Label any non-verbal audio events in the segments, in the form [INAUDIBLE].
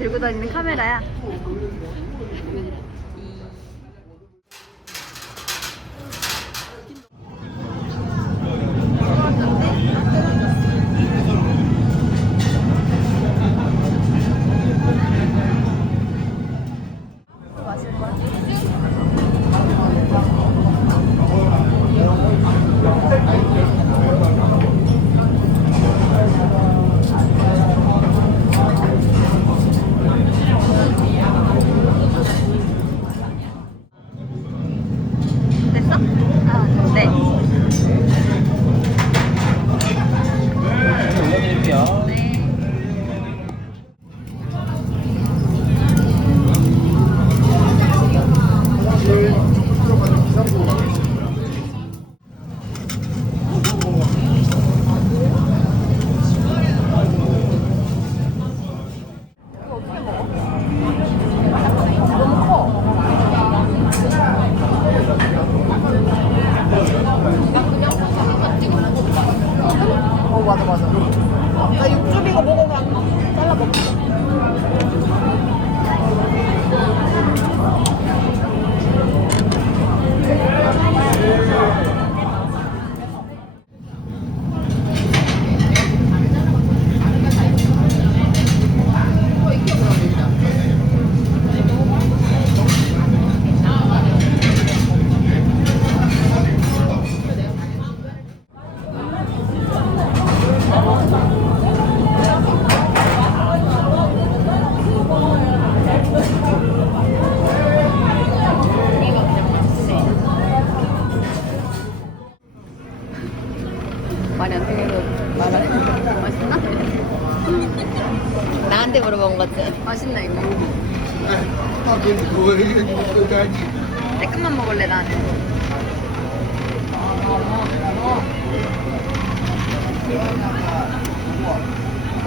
들고 다니는 카메라야.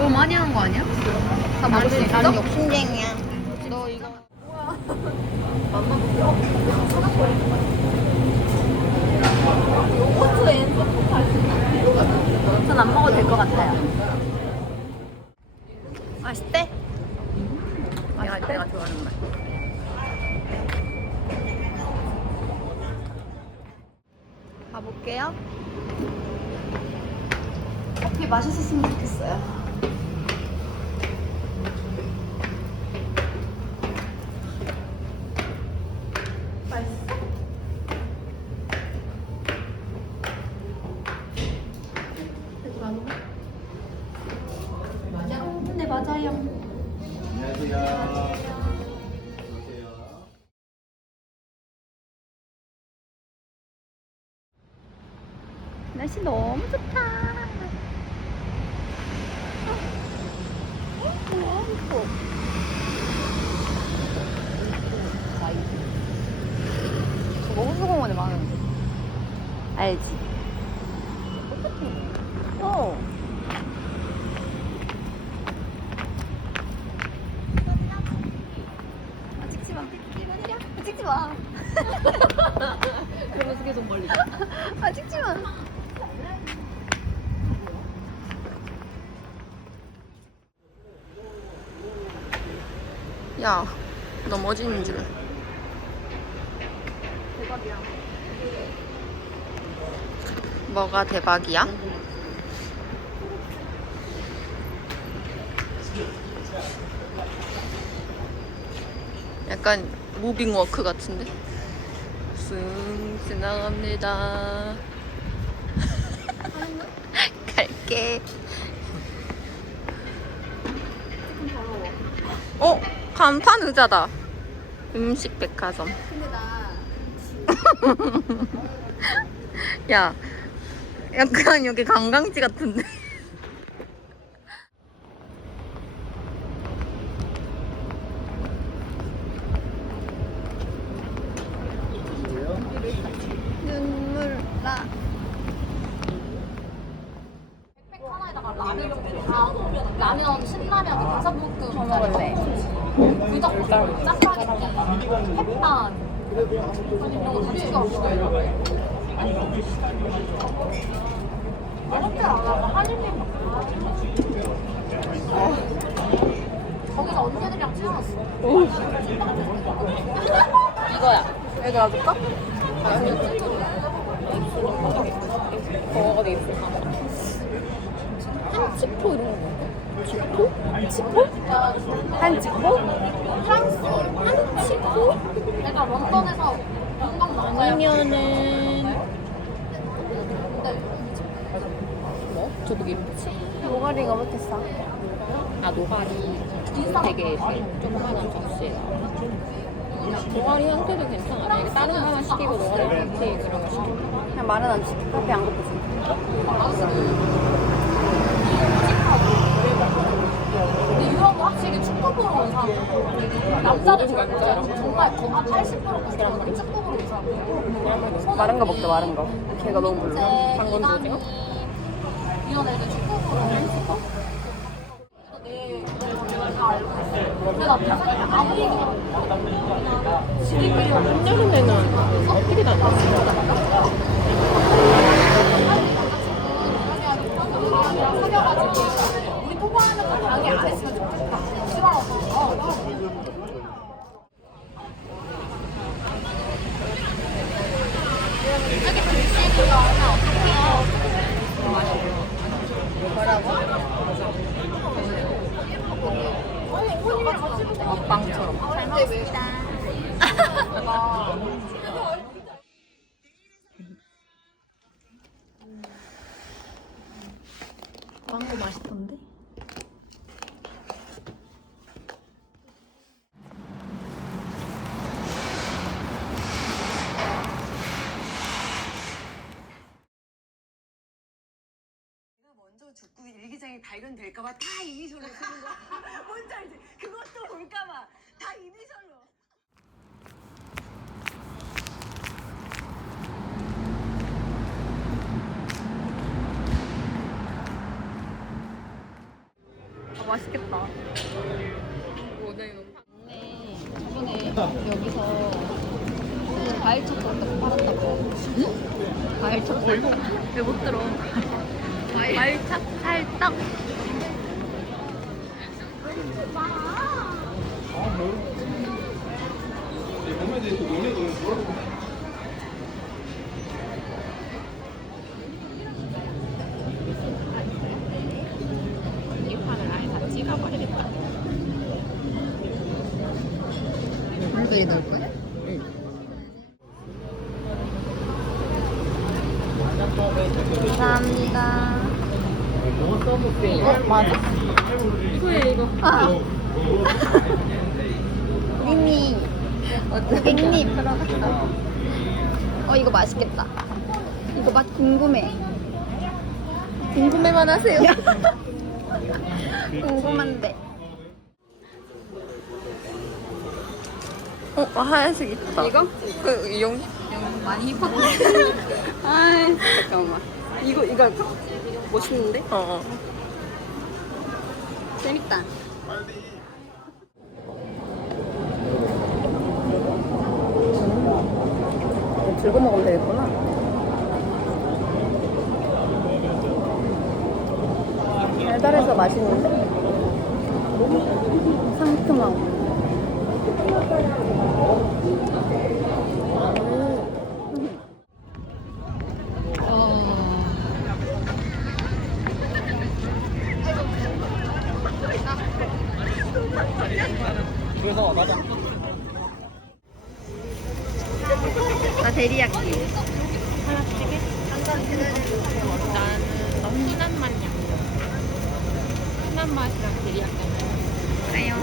너무 많이 하는 거 아니야? 다 먹을 수 있어? 나는 욕심쟁이야. 너 이거. 전 안 먹어도 될 것 같아요. 맛있대? 내가, 내가 좋아하는 맛. 가볼게요. 커피 맛있었으면 좋겠어요. 안녕하세요 날씨 너무 좋다. 어, 너무 예뻐. 저거 호수공원에 많은데. 알지? 어. 아, 찍지 마. 아, 찍지 마. 그러면서 계속 멀리. 아, 찍지 마. 야, 넘어지는 줄. 대박이야. 뭐가 대박이야? 약간 무빙 워크 같은데? 쓱 지나갑니다. [LAUGHS] 갈게. 어? 간판 의자다. 음식 백화점. [LAUGHS] 야, 약간 여기 관광지 같은데. 라면, 신라면, 가사볶음 짜리래. 불닭볶음, 짜파게티, 햇반. 이런 거다 챙겨왔어. 호텔 안 가고 한일민 먹고. 이거야. 여기 놔줄까? 어, 어디 있어? 한치포 이런 거. 치포? 치포? 한 치포? 프랑스 한 치포? 내가 런던에서 건강 나가요. 아니면은 뭐? 저기 노가리가 왜 이렇게 싸? 아 노가리 되게 조그만한 접시에 노가리 형태도 괜찮아. 이게 다른 거 하나 시키고 노가리 형태 그런 거 시키고. 그냥 말은 안 시켜. 커피 안 먹고 근데 유럽은 확실히 축구 보러 온 사람 남자들 말고 정말 거한 80%가 사람들이 축구 보러 온 사람들 마른 거 먹자 마른 거. 걔가 너무 불러. 방건 오징어? 이런 애들 축구 보러 온 내다 알고 있어 근데 나 대상이 아무 얘기 안 해. 지들끼리 한여름에는 어떻게 다녔어? 사겨가지고 우리 통화하는 거 방해 안 했으면 좋겠다. 싫어하고. 먹방처럼. 잘 먹었습니다. 망고 맛있던데? 먼저 죽고 일기장이 발견될까봐 다 이니셜로 쓰는 거야. [LAUGHS] 뭔지 알지? 그것도 볼까봐 다 이니셜로. 아, 맛있겠다. 저번에 여기서 그 과일 초콜릿 팔았다고. 과일 초콜릿. 왜 못 들어? 과일 찹 찰떡. 이 판을 아예 다 찍어버리겠다. 물들이 넣을 거야? 감사합니다. 어, 맞아? 이거야, 이거. 아. 니니. 고객님. 어, 이거 맛있겠다. 이거 맛 궁금해. 궁금해만 하세요. [LAUGHS] 궁금한데. 어, 하얀색 있다. 이거? 그 용. 많이 힙하고. [LAUGHS] 아이 잠깐만. 이거 이거 할까? 멋있는데? 어, 어. 재밌다. 들고 먹으면 되겠구나. 달달해서 맛있는데? 상큼하고. 나 데리야끼. 나는 너무 순한 맛이야. 순한 맛이랑 데리야끼. 아용.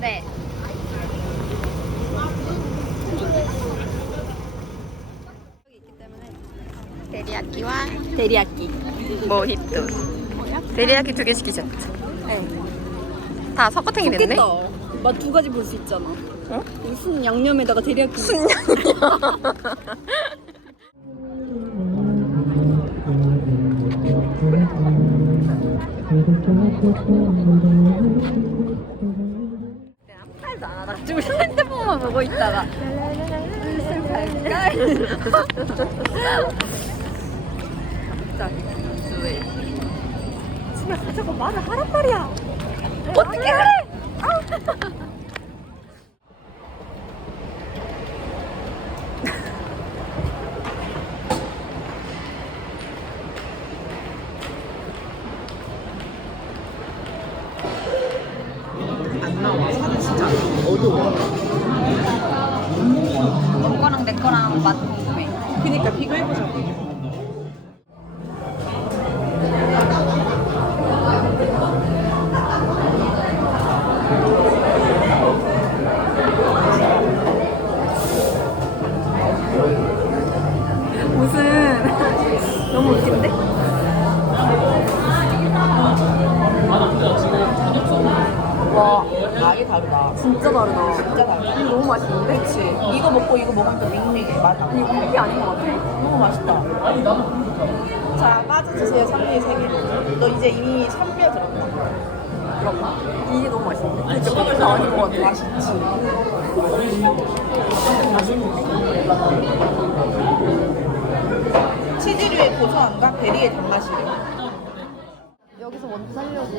네. 데리야끼와 데리야끼 모히또 데리야끼 두 개 시키셨죠? 네. 다 섞어탱이 됐네? 좋겠다. 맛두 가지 볼 수 있잖아. 어? 무슨 양념에다가 데리야끼. 팔도 안 하다 지금 핸드폰만 보고 있다가 슬슬 갈까? 갑자기 왜? 집에 가자고 말을 하란 말이야 어떻게 그래? 안 나와. 사진 진짜 오빠랑 내 거랑 맛 궁금해. 그니까 비교해보자. 무 선미 세 개. 너 이제 이미 선미에 들었나? 그런가? 이게 너무 맛있는데? 뻥을 다 아닌 것 같아. 맛있지. 치즈류의 고소함과 베리의 단맛이래. 여기서 원두 살려고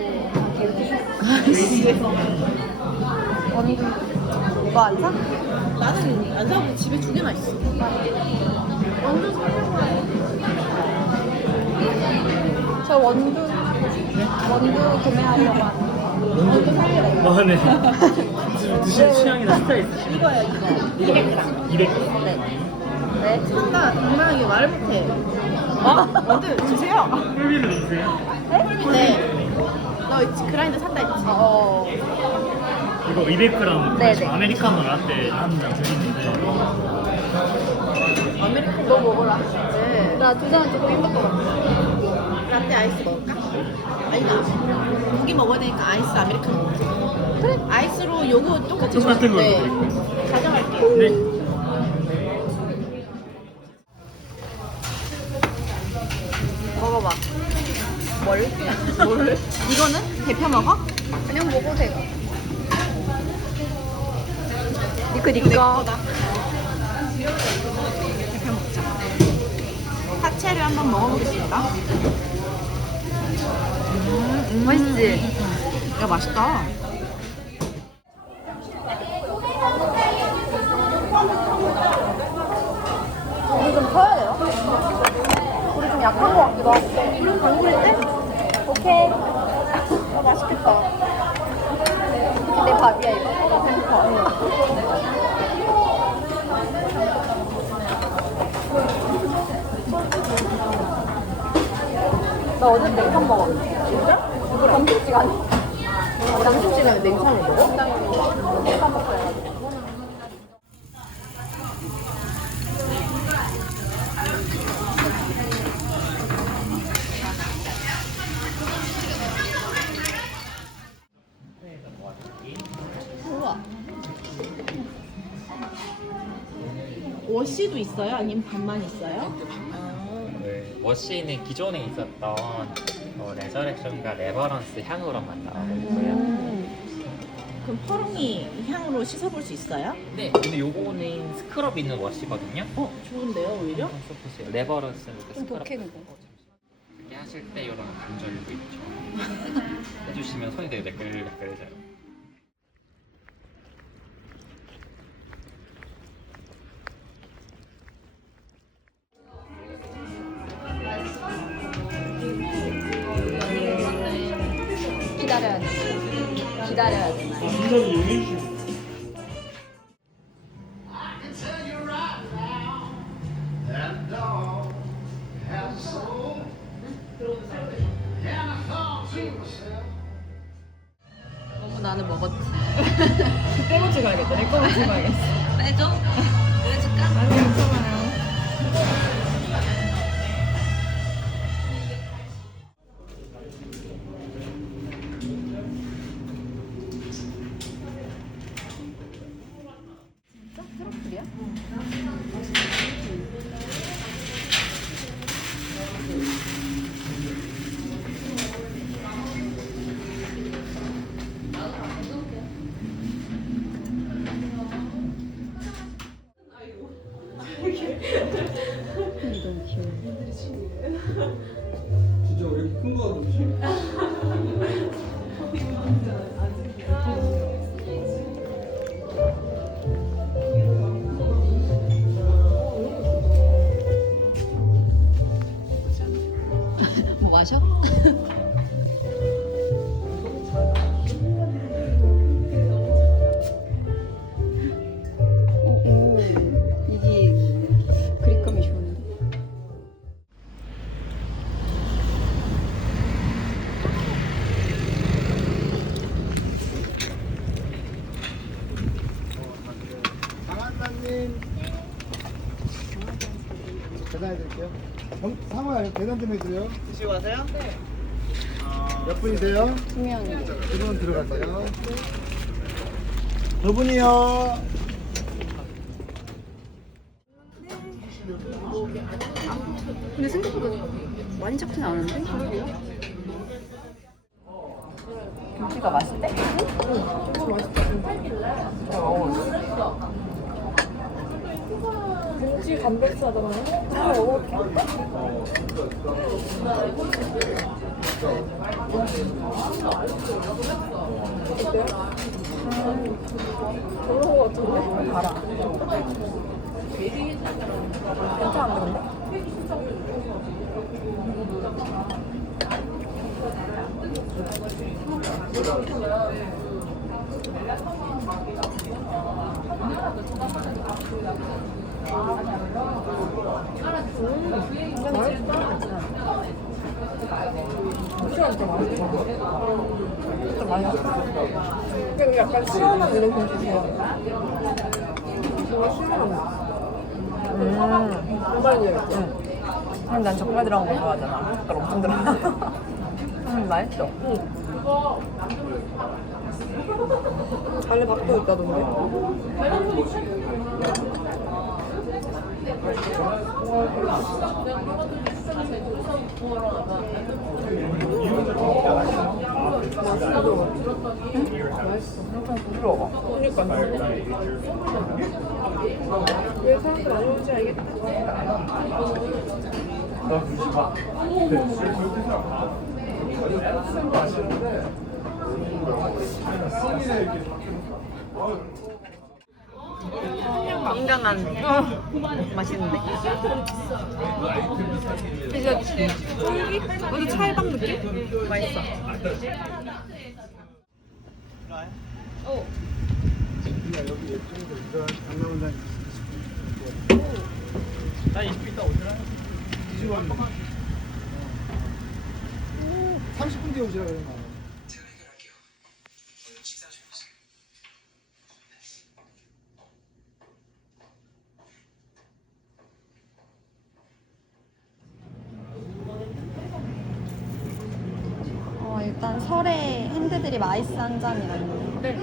계획했어. 원두 너안 사? 나는 안 사고 집에 두 개나 있어. 원두 살려고 해. 저 원두 원두 구매하려고 하는데. 원두 살려고. 아, 네. [LAUGHS] 드시는 취향이나 스타일 있으시죠? 이거야, 이거. 200g. 200. 네. 참나, 동망이 말을 못해. 아, 원두 주세요. 꿀비를 넣으세요? 네. 너 그라인더 산다 했지? 어. 이거 200g 네, 네. 아메리카노 라떼 한잔 드리는데 아메리카노 너 먹어라. 네. 나두 잔 조금 힘들 것 같아. 라떼 아이스 먹을까? 아니다. 고기 먹어야 되니까 아이스 아메리카노 먹자. 그래? 아이스로 요거 똑같이 똑같은 걸로 네. 드릴게요. 가져갈게. 네. 먹어봐. 뭘? 뭘? 이거는 대표 먹어? 그냥 이거 내 니꺼. 거다. 대표 먹자. 파채를 한번 먹어보겠습니다. 맛있지? 야 맛있다. 우리 좀 커야 돼요? 우리 좀 약한 것 같기도 하고. 당길 때? 오케이. 아, 맛있겠다. 내 밥이야, 이거. 응. 나 어제 냉탕 먹었는데. 진짜? 이거 점심시간에. 점심시간에 냉탕을 먹어? 해가지고. 우와. 워시도 있어요? 아니면 반만 있어요? 그 워시는 기존에 있었던 어, 레저렉션과 레버런스 향으로만 나오고 있고요. 그럼 퍼롱이 향으로 씻어볼 수 있어요? 네, 근데 요거는 스크럽 있는 워시거든요. 어 좋은데요 오히려? 한번 써보세요. 이렇게 좀 스크럽. 이렇게 하실 때 이런 관절도 있죠. [LAUGHS] 해주시면 손이 되게 매끌매끌해져요. 좀 해주세요. 드시고 가세요? 네. 몇 분이세요? 두 명이. 두분 들어가세요. 두 분이요. 근데 생각보다 많이 작진 않은데? 김치가 맛있대? 김치 아, 먹어볼게. 별로 것 같은데? 알아. 괜찮은데? 그리고 약간 시원한 이런. 뭔가 시원한. 음. 정말? 응. 난 젓갈 들어간 거 좋아하잖아. 젓갈 엄청 들어가. 음, 맛있어. 응. 안에 밥도 있다던데? 엄청 부드러워. 그니까. 왜 사람들 안 오는지 알겠다. 건강한 맛있는데 이제 쫄깃? 어디 찰밥 느낌? 맛있어 여기 이거 장난원장 나 20분 오시라. 30분 뒤에 오시라 그러는 거 어, 일단 설에 핸드드립 아이스 한 잔이라는 네.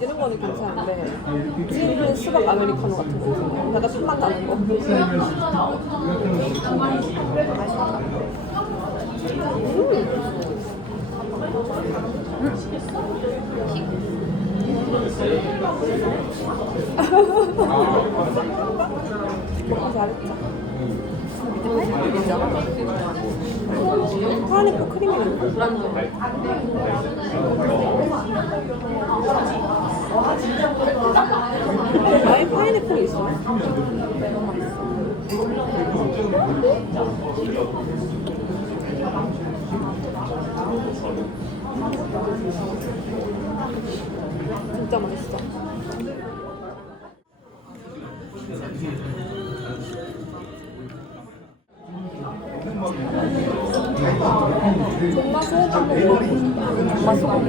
이런 거는 괜찮은데 찐은 수박 아메리카노 같은 거 내가 술맛 나는 거. 먹기 잘했죠 밑에 파인애플 크림이 아예 파인애플이 있어. 진짜 맛있어. 먹고 싶다. 존맛 소고